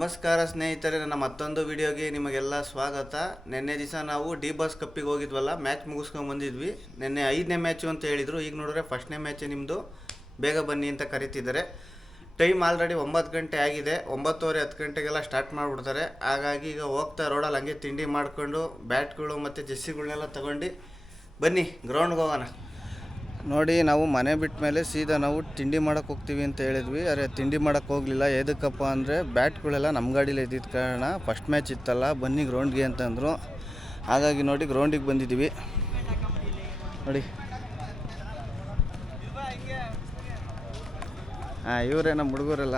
ನಮಸ್ಕಾರ ಸ್ನೇಹಿತರೆ, ನನ್ನ ಮತ್ತೊಂದು ವಿಡಿಯೋಗೆ ನಿಮಗೆಲ್ಲ ಸ್ವಾಗತ. ನಿನ್ನೆ ದಿವಸ ನಾವು ಡಿ ಬಾಸ್ ಕಪ್ಪಿಗೆ ಹೋಗಿದ್ವಲ್ಲ, ಮ್ಯಾಚ್ ಮುಗಿಸ್ಕೊಂಡು ಬಂದಿದ್ವಿ. ನಿನ್ನೆ 5ನೇ ಮ್ಯಾಚು ಅಂತ ಹೇಳಿದರು. ಈಗ ನೋಡಿದ್ರೆ ಫಸ್ಟ್ನೇ ಮ್ಯಾಚ್ ನಿಮ್ಮದು, ಬೇಗ ಬನ್ನಿ ಅಂತ ಕರೀತಿದ್ದಾರೆ. ಟೈಮ್ ಆಲ್ರೆಡಿ 9 ಗಂಟೆ ಆಗಿದೆ. 9:30 10 ಗಂಟೆಗೆಲ್ಲ ಸ್ಟಾರ್ಟ್ ಮಾಡಿಬಿಡ್ತಾರೆ. ಹಾಗಾಗಿ ಈಗ ಹೋಗ್ತಾ ರೋಡಲ್ಲಿ ಹಂಗೆ ತಿಂಡಿ ಮಾಡಿಕೊಂಡು ಬ್ಯಾಟ್ಗಳು ಮತ್ತು ಜೆಸ್ಸಿಗಳನ್ನೆಲ್ಲ ತಗೊಂಡು ಬನ್ನಿ ಗ್ರೌಂಡ್ಗೆ ಹೋಗೋಣ. ನೋಡಿ, ನಾವು ಮನೆ ಬಿಟ್ಟ ಮೇಲೆ ಸೀದಾ ನಾವು ತಿಂಡಿ ಮಾಡೋಕ್ಕೆ ಹೋಗ್ತೀವಿ ಅಂತ ಹೇಳಿದ್ವಿ. ಅರೆ ತಿಂಡಿ ಮಾಡೋಕ್ಕೆ ಹೋಗಲಿಲ್ಲ. ಎದಕ್ಕಪ್ಪ ಅಂದರೆ ಬ್ಯಾಟ್ಗಳೆಲ್ಲ ನಮ್ಮ ಗಾಡೀಲಿ ಇದ್ದಿದ್ದ ಕಾರಣ ಫಸ್ಟ್ ಮ್ಯಾಚ್ ಇತ್ತಲ್ಲ, ಬನ್ನಿ ಗ್ರೌಂಡ್ಗೆ ಅಂತಂದರು. ಹಾಗಾಗಿ ನೋಡಿ ಗ್ರೌಂಡಿಗೆ ಬಂದಿದ್ದೀವಿ. ನೋಡಿ ಇವರೇ ನಮ್ಮ ಹುಡುಗರೆಲ್ಲ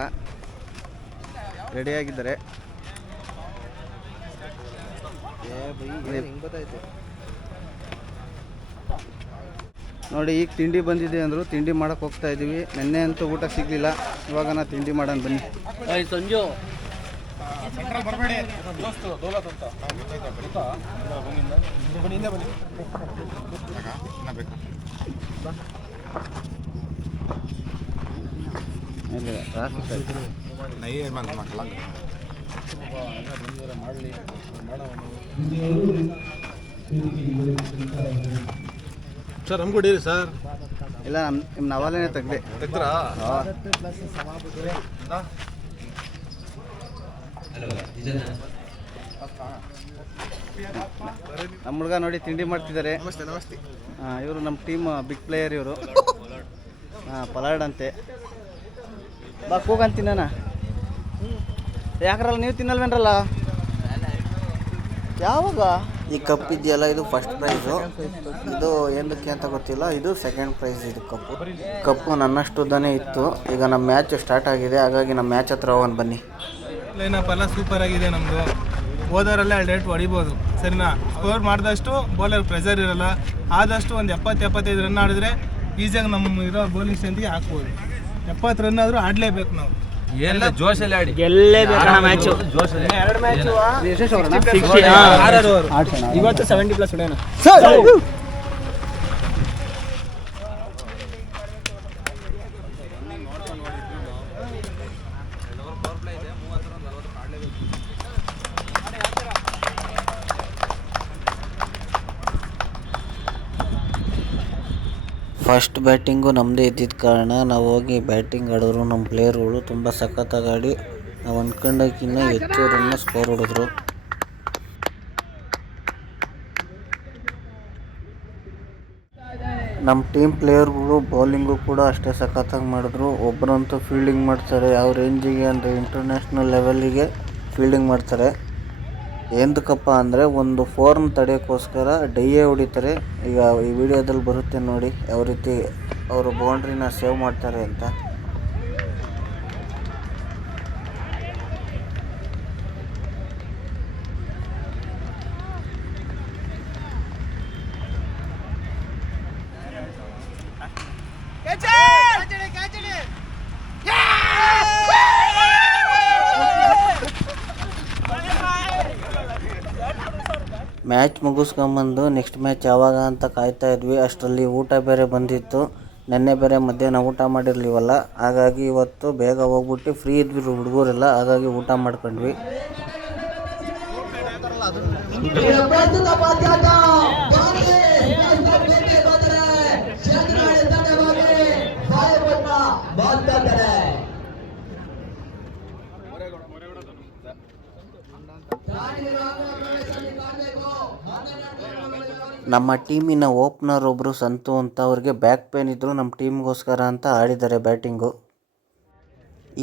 ರೆಡಿಯಾಗಿದ್ದಾರೆ. ನೋಡಿ ಈಗ ತಿಂಡಿ ಬಂದಿದೆ ಅಂದರು, ತಿಂಡಿ ಮಾಡೋಕ್ಕೆ ಹೋಗ್ತಾ ಇದ್ದೀವಿ. ನೆನ್ನೆ ಅಂತೂ ಊಟ ಸಿಗಲಿಲ್ಲ, ಇವಾಗ ನಾ ತಿಂಡಿ ಮಾಡೋಣ ಬನ್ನಿ. ಸಂಜು ಸರ್ ನಮ್ಗೆ ಕೊಡಿರಿ ಸರ್. ಇಲ್ಲ, ನಿಮ್ಮ ನವಾಲೇ ತೆಗ್ದ್ರಾ? ನಮ್ಮ ಹುಡುಗ ನೋಡಿ ತಿಂಡಿ ಮಾಡ್ತಿದ್ದಾರೆ. ನಮಸ್ತೆ ನಮಸ್ತೆ. ಇವರು ನಮ್ಮ ಟೀಮ್ ಬಿಗ್ ಪ್ಲೇಯರ್ ಇವರು. ಪಲಾರ್ಡ್ ಅಂತೆ. ಬಾ ಕೂಗಂತೀನ. ಯಾಕ್ರಲ್ಲ ನೀವು ತಿನ್ನಲ್ವೇನ್ರಲ್ಲ? ಯಾವಾಗ ಈ ಕಪ್ ಇದೆಯಲ್ಲ, ಇದು ಫಸ್ಟ್ ಪ್ರೈಸು. ಇದು ಏನಕ್ಕೆ ಅಂತ ಗೊತ್ತಿಲ್ಲ, ಇದು ಸೆಕೆಂಡ್ ಪ್ರೈಸ್. ಇದು ಕಪ್ಪು ನನ್ನಷ್ಟುದ್ದಾನೆ ಇತ್ತು. ಈಗ ನಮ್ಮ ಮ್ಯಾಚ್ ಸ್ಟಾರ್ಟ್ ಆಗಿದೆ, ಹಾಗಾಗಿ ನಮ್ಮ ಮ್ಯಾಚ್ ಹತ್ರ ಹೋಗೋಣ ಬನ್ನಿ. ಲೈನಪ್ ಎಲ್ಲ ಸೂಪರ್ ಆಗಿದೆ ನಮ್ಮದು. ಹೋದವರೆಲ್ಲ ಡೈರೆಕ್ಟ್ ಹೊಡಿಬೋದು, ಸರಿನಾ? ಸ್ಕೋರ್ ಮಾಡಿದಷ್ಟು ಬೌಲರ್ ಪ್ರೆಷರ್ ಇರಲ್ಲ. ಆದಷ್ಟು ಒಂದು 70-75 ರನ್ ಆಡಿದ್ರೆ ಈಸಿಯಾಗಿ ನಮ್ಮ ಇರೋ ಬೌಲಿಂಗ್ ಸ್ಟ್ರೆಂತ್ಗೆ ಹಾಕ್ಬೋದು. 70 ರನ್ ಆದರೂ ಆಡಲೇಬೇಕು ನಾವು. ಎಲ್ಲ ಜೋಶಲ್ಲಿ ಆಡಿ ಇವತ್ತು 70+ ಹೊಡೆಯೋಣ. ಫಸ್ಟ್ ಬ್ಯಾಟಿಂಗು ನಮ್ಮದೇ ಇದ್ದಿದ್ದ ಕಾರಣ ನಾವು ಹೋಗಿ ಬ್ಯಾಟಿಂಗ್ ಆಡಿದ್ರು. ನಮ್ಮ ಪ್ಲೇಯರ್ಗಳು ತುಂಬ ಸಖತ್ತಾಗಿ ಆಡಿ ನಾವು ಅಂದ್ಕೊಂಡಕ್ಕಿಂತ ಹೆಚ್ಚು ರನ್ನ ಸ್ಕೋರ್ ಹೊಡೆದ್ರು. ನಮ್ಮ ಟೀಮ್ ಪ್ಲೇಯರ್ಗಳು ಬೌಲಿಂಗು ಕೂಡ ಅಷ್ಟೇ ಸಖತ್ತಾಗಿ ಮಾಡಿದ್ರು. ಒಬ್ಬರಂತೂ ಫೀಲ್ಡಿಂಗ್ ಮಾಡ್ತಾರೆ, ಯಾವ ರೇಂಜಿಗೆ ಅಂದರೆ ಇಂಟರ್ನ್ಯಾಷನಲ್ ಲೆವೆಲ್ಲಿಗೆ ಫೀಲ್ಡಿಂಗ್ ಮಾಡ್ತಾರೆ. ಎಂದಕ್ಕಪ್ಪ ಅಂದರೆ ಒಂದು ಫೋರ್ನ್ ತಡೆಯೋಕ್ಕೋಸ್ಕರ ಡೈಯೇ ಹೊಡಿತಾರೆ. ಈಗ ಈ ವಿಡಿಯೋದಲ್ಲಿ ಬರುತ್ತೆ ನೋಡಿ ಯಾವ ರೀತಿ ಅವರು ಬೌಂಡ್ರಿನ ಸೇವ್ ಮಾಡ್ತಾರೆ ಅಂತ. ಮ್ಯಾಚ್ ಮುಗಿಸ್ಕೊಂಬಂದು ನೆಕ್ಸ್ಟ್ ಮ್ಯಾಚ್ ಯಾವಾಗ ಅಂತ ಕಾಯ್ತಾ ಇದ್ವಿ. ಅಷ್ಟರಲ್ಲಿ ಊಟ ಬೇರೆ ಬಂದಿತ್ತು. ನೆನ್ನೆ ಬೇರೆ ಮಧ್ಯಾಹ್ನ ಊಟ ಮಾಡಿರ್ಲಿವಲ್ಲ, ಹಾಗಾಗಿ ಇವತ್ತು ಬೇಗ ಹೋಗ್ಬಿಟ್ಟು ಫ್ರೀ ಇದ್ವಿ ಹುಡುಗರೆಲ್ಲ, ಹಾಗಾಗಿ ಊಟ ಮಾಡ್ಕೊಂಡ್ವಿ. ನಮ್ಮ ಟೀಮಿನ ಓಪನರ್ ಒಬ್ಬರು ಸಂತು ಅಂತ, ಅವ್ರಿಗೆ ಬ್ಯಾಕ್ ಪೇನ್ ಇದ್ದರು. ನಮ್ಮ ಟೀಮ್ಗೋಸ್ಕರ ಅಂತ ಆಡಿದ್ದಾರೆ ಬ್ಯಾಟಿಂಗು.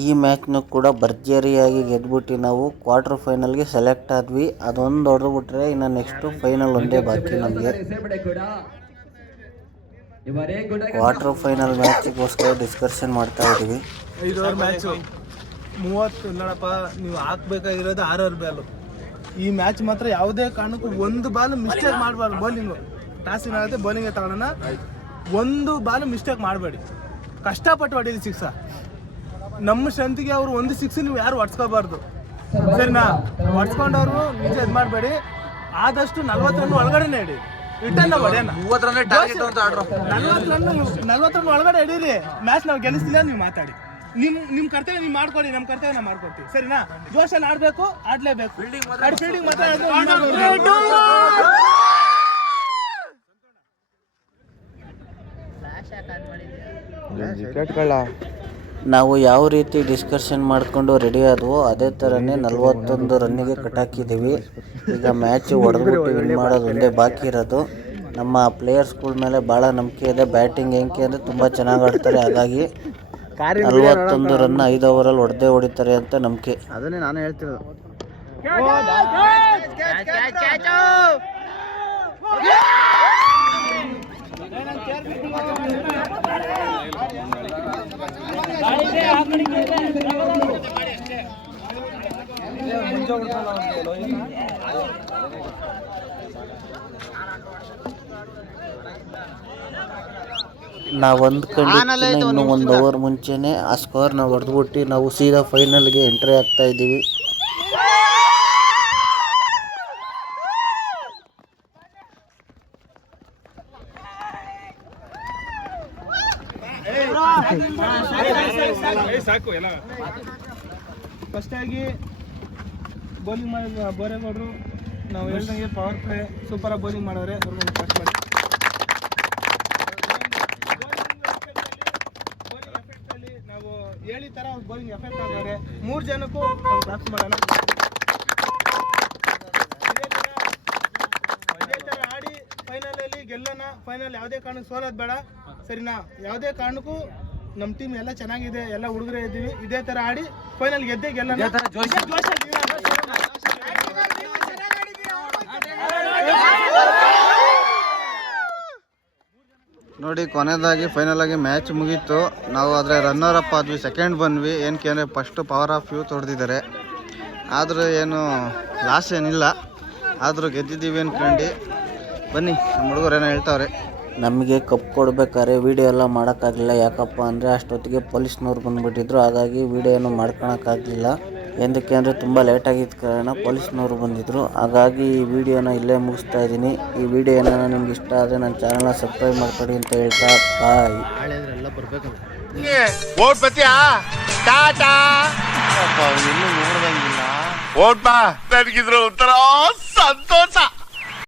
ಈ ಮ್ಯಾಚ್ನೂ ಕೂಡ ಭರ್ಜರಿಯಾಗಿ ಗೆದ್ಬಿಟ್ಟು ನಾವು ಕ್ವಾರ್ಟರ್ ಫೈನಲ್ಗೆ ಸೆಲೆಕ್ಟ್ ಆದ್ವಿ. ಅದೊಂದು ಹೊಡೆದ್ಬಿಟ್ರೆ ಇನ್ನು ನೆಕ್ಸ್ಟು ಫೈನಲ್ ಒಂದೇ ಬಾಕಿ ನಮಗೆ. ಕ್ವಾರ್ಟರ್ ಫೈನಲ್ ಮ್ಯಾಚಿಗೋಸ್ಕರ ಡಿಸ್ಕಷನ್ ಮಾಡ್ತಾ ಇದ್ದೀವಿ. 5 ಓವರ್ ಮ್ಯಾಚು 30 ನೋಡಪ್ಪ, ನೀವು ಹಾಕ್ಬೇಕಾಗಿರೋದು 6 ಓವರ್ ಬಾಲು. ಈ ಮ್ಯಾಚ್ ಮಾತ್ರ ಯಾವುದೇ ಕಾರಣಕ್ಕೂ ಒಂದು ಬಾಲ್ ಮಿಸ್ಟೇಕ್ ಮಾಡಬಾರ್ದು. ಬೌಲಿಂಗು ಟಾಸ್ ಏನಾಗುತ್ತೆ, ಬೌಲಿಂಗ್ಗೆ ತಗೊಳ್ಳೋಣ. ಒಂದು ಬಾಲ್ ಮಿಸ್ಟೇಕ್ ಮಾಡಬೇಡಿ, ಕಷ್ಟಪಟ್ಟು ಹೊಡೀರಿ ಸಿಕ್ಸ. ನಮ್ಮ ಸ್ಟ್ರೆಂತ್ಗೆ ಅವರು ಒಂದು 6 ನೀವು ಯಾರು ಹೊಡ್ಸ್ಕೋಬಾರ್ದು, ಸರಿನಾ? ಹೊಡ್ಸ್ಕೊಂಡವ್ರು ನಿಜ ಇದು ಮಾಡಬೇಡಿ. ಆದಷ್ಟು 40 ರನ್ ಒಳಗಡೆನೇ ಇಡಿ. ರಿಟರ್ನ್ ಹೊಡೆಯೋಣ. 30 ರನ್ ಟಾರ್ಗೆಟ್ ಅಂತ ಆಡ್ರು. 40 ರನ್ ಒಳಗಡೆ ಹಿಡೀರಿ. ಮ್ಯಾಚ್ ನಾವು ಗೆಲ್ಲಿಸ್ತಿಲ್ಲ, ನೀವು ಮಾತಾಡಿ. ನಿಮ್ ಕರ್ತವ್ಯ ನೀವು ಮಾಡ್ಕೊಳ್ಳಿ, ನಮ್ಮ ಕರ್ತವ್ಯ ನಾವು ಮಾಡ್ಕೊಡ್ತೀವಿ, ಸರಿನಾ? ಜೋಶಲ್ಲಿ ಆಡ್ಬೇಕು, ಆಡ್ಲೇಬೇಕು. ಫೀಲ್ಡಿಂಗ್ ನಾವು ಯಾವ ರೀತಿ ಡಿಸ್ಕಷನ್ ಮಾಡಿಕೊಂಡು ರೆಡಿ ಆದವೋ ಅದೇ ಥರನೇ 41 ರನ್ನಿಗೆ ಕಟ್ ಹಾಕಿದ್ದೀವಿ. ಈಗ ಮ್ಯಾಚ್ ಹೊಡೆದ್ಬಿಟ್ಟು ವಿನ್ ಮಾಡೋದು ಒಂದೇ ಬಾಕಿ ಇರೋದು. ನಮ್ಮ ಪ್ಲೇಯರ್ಸ್ಗಳ ಮೇಲೆ ಭಾಳ ನಂಬಿಕೆ ಇದೆ. ಬ್ಯಾಟಿಂಗ್ ಹೆಂಗೆ ಅಂದರೆ ತುಂಬ ಚೆನ್ನಾಗಿ ಆಡ್ತಾರೆ. ಹಾಗಾಗಿ 41 ರನ್ 5 ಓವರಲ್ಲಿ ಹೊಡಿತಾರೆ ಅಂತ ನಂಬಿಕೆ. ಅದನ್ನೇ ನಾನು ಹೇಳ್ತಿರೋದು. ನಾವು ಅಂದ್ಕೊಂಡಿದ್ದು ಇನ್ನೂ 1 ಓವರ್ ಮುಂಚೆನೇ ಆ ಸ್ಕೋರ್ನ ಹೊಡೆದ್ಬಿಟ್ಟು ನಾವು ಸೀದಾ ಫೈನಲ್ಗೆ ಎಂಟ್ರಿ ಆಗ್ತಾ ಇದ್ದೀವಿ. ಫಸ್ಟ್ ಆಗಿ ಬೌಲಿಂಗ್ ಮಾಡಿದ ಬೋರೇಗೌಡರು, ನಾವು ಹೇಳ್ದಂಗೆ ಪವರ್ ಪ್ಲೇ ಸೂಪರ್ ಆಗಿ ಬೌಲಿಂಗ್ ಮಾಡೋರೆ. ಅವ್ರಿಗೆ ಫಸ್ಟ್ ಮಾಡಿ ಬೌಲಿಂಗ್ ಎಫೆಕ್ಟ್ ಅಲ್ಲಿ ನಾವು ಹೇಳಿ ತರ ಬೌಲಿಂಗ್ ಎಫೆಕ್ಟ್ ಆಗಿದ್ದಾರೆ. 3 ಜನಕ್ಕೂ ಕ್ಲಾಪ್ಸ್ ಮಾಡೋಣ. ಇದೇ ತರ ಆಡಿ ಫೈನಲ್ ಅಲ್ಲಿ ಗೆಲ್ಲೋಣ. ಫೈನಲ್ ಯಾವುದೇ ಕಾರಣಕ್ಕೂ ಸೋಲೋದು ಬೇಡ, ಸರಿನಾ? ಯಾವುದೇ ಕಾರಣಕ್ಕೂ ನಮ್ಮ ಟೀಮ್ ಎಲ್ಲ ಚೆನ್ನಾಗಿದೆ, ಎಲ್ಲ ಹುಡುಗರೇ ಇದ್ದೀವಿ. ಇದೇ ತರ ಆಡಿ ಫೈನಲ್ ಗೆದ್ದೇ ಗೆಲ್ಲೋಣ. ನೋಡಿ, ಕೊನೆಯದಾಗಿ ಫೈನಲ್ ಆಗಿ ಮ್ಯಾಚ್ ಮುಗೀತು. ನಾವು ಆದರೆ ರನ್ನರ್ ಅಪ್ ಆದ್ವಿ, ಸೆಕೆಂಡ್ ಬಂದ್ವಿ. ಏನಕ್ಕೆ ಅಂದರೆ ಫಸ್ಟು ಪವರ್ ಆಫ್ ಯೂತ್ ಹೊಡೆದಿದ್ದಾರೆ. ಆದರೂ ಏನು ಲಾಸ್ ಏನಿಲ್ಲ, ಆದರೂ ಗೆದ್ದಿದ್ದೀವಿ ಅಂದ್ಕೊಂಡು. ಬನ್ನಿ, ನಮ್ಮ ಹುಡುಗರು ಏನೋ ಹೇಳ್ತಾವ್ರೆ. ನಮಗೆ ಕಪ್ ಕೊಡ್ಬೇಕಾದ್ರೆ ವೀಡಿಯೋ ಎಲ್ಲ ಮಾಡೋಕ್ಕಾಗಲಿಲ್ಲ. ಯಾಕಪ್ಪ ಅಂದರೆ ಅಷ್ಟೊತ್ತಿಗೆ ಪೊಲೀಸ್ನವ್ರು ಬಂದುಬಿಟ್ಟಿದ್ರು. ಹಾಗಾಗಿ ವೀಡಿಯೋ ಏನು ಮಾಡ್ಕೊಳಕ್ಕಾಗಲಿಲ್ಲ. ಎಂದಕ್ಕೆ ಅಂದರೆ ತುಂಬ ಲೇಟಾಗಿದ್ದ ಕಾರಣ ಪೊಲೀಸ್ನವರು ಬಂದಿದ್ದರು. ಹಾಗಾಗಿ ಈ ವಿಡಿಯೋನ ಇಲ್ಲೇ ಮುಗಿಸ್ತಾ ಇದ್ದೀನಿ. ಈ ವಿಡಿಯೋ ಏನಾರ ನಿಮ್ಗೆ ಇಷ್ಟ ಆದರೆ ನನ್ನ ಚಾನಲ್ನ ಸಬ್ಸ್ಕ್ರೈಬ್ ಮಾಡ್ಕೊಡಿ ಅಂತ ಹೇಳ್ತಾ ಬಾಯ್. ಓಟ್ ಬಾ ನನಗಿದ್ರು ಒಂಥರ ಸಂತೋಷ.